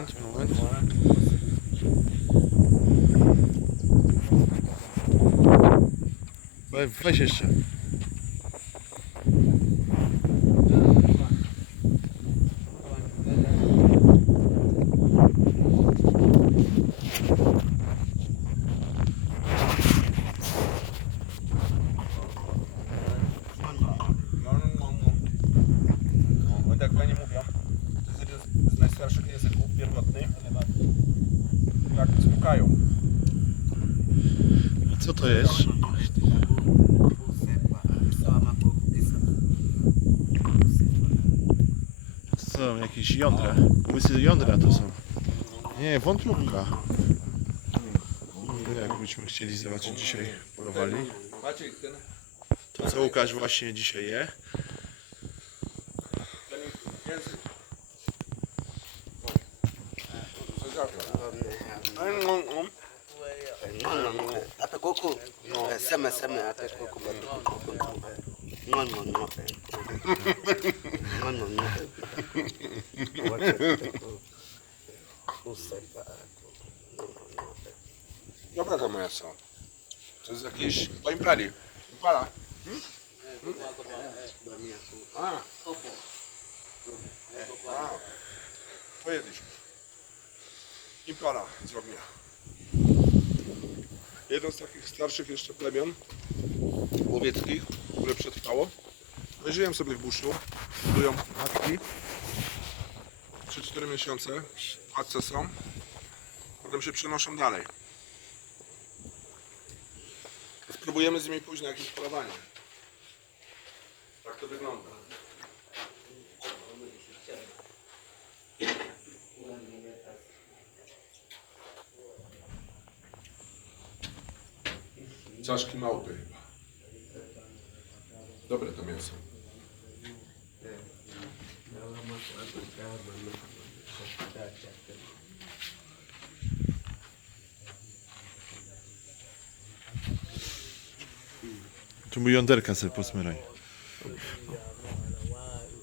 Момент, момент. Weź jeszcze. так по нему jak smukają. I co to jest? To są jakieś jądra. Łysy jądra to są. Nie, wątróbka. Jakbyśmy chcieli zobaczyć dzisiaj polowali. To co Łukasz właśnie dzisiaj je. Não sema sema apekuku Olha pra cá, não, não. Vocês aqui, vai pra ali. Vai pra lá. Hum? Hum? Ah. Impala z ognia. Jedno z takich starszych jeszcze plemion łowieckich, które przetrwało. Żyją sobie w buszu, budują chatki. 3-4 miesiące w są. Potem się przenoszą dalej. Spróbujemy z nimi na jakieś polowanie. Tak to wygląda. Czaszki małpy chyba. Dobre to mięso. Tu mu jąderka sobie posmyraj.